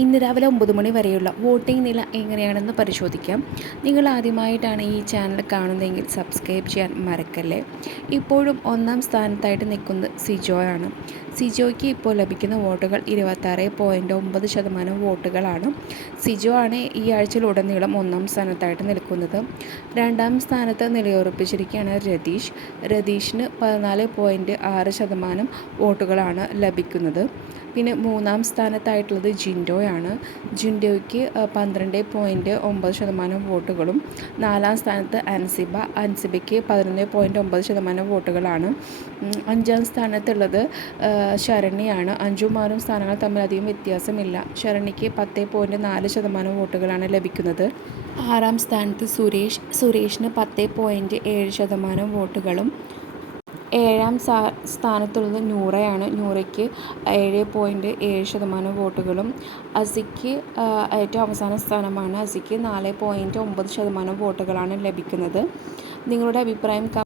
ഇന്ന് രാവിലെ 9 മണി വരെയുള്ള വോട്ടിംഗ് നില എങ്ങനെയാണെന്ന് പരിശോധിക്കാം. നിങ്ങൾ ആദ്യമായിട്ടാണ് ഈ ചാനൽ കാണുന്നതെങ്കിൽ സബ്സ്ക്രൈബ് ചെയ്യാൻ മറക്കല്ലേ. ഇപ്പോഴും ഒന്നാം സ്ഥാനത്തായിട്ട് നിൽക്കുന്നത് സിജോയാണ്. സിജോയ്ക്ക് ഇപ്പോൾ ലഭിക്കുന്ന വോട്ടുകൾ 26.9% വോട്ടുകളാണ്. സിജോ ആണ് ഈ ആഴ്ചയിലുടനീളം ഒന്നാം സ്ഥാനത്തായിട്ട് നിൽക്കുന്നത്. രണ്ടാം സ്ഥാനത്ത് നിലയുറപ്പിച്ചിരിക്കുകയാണ് രതീഷ്. രതീഷിന് 14.6% വോട്ടുകളാണ് ലഭിക്കുന്നത്. പിന്നെ മൂന്നാം സ്ഥാനത്തായിട്ടുള്ളത് ജിൻഡോയാണ്. ജിൻഡോയ്ക്ക് 12.9% വോട്ടുകളും. നാലാം സ്ഥാനത്ത് അൻസിബയ്ക്ക് 11.9% വോട്ടുകളാണ്. അഞ്ചാം സ്ഥാനത്തുള്ളത് ശരണ്യയാണ്. അഞ്ചും ആറും സ്ഥാനങ്ങൾ തമ്മിൽ അധികം വ്യത്യാസമില്ല. ശരണ്യയ്ക്ക് 10.4% വോട്ടുകളാണ് ലഭിക്കുന്നത്. ആറാം സ്ഥാനത്ത് സുരേഷിന് 10.7% വോട്ടുകളും. ഏഴാം സ്ഥാനത്തുള്ളത് നൂറയാണ്. നൂറയ്ക്ക് 7.7% വോട്ടുകളും. അസിക്ക് ഏറ്റവും അവസാന സ്ഥാനമാണ്. അസിക്ക് 4.9% വോട്ടുകളാണ് ലഭിക്കുന്നത്. നിങ്ങളുടെ അഭിപ്രായം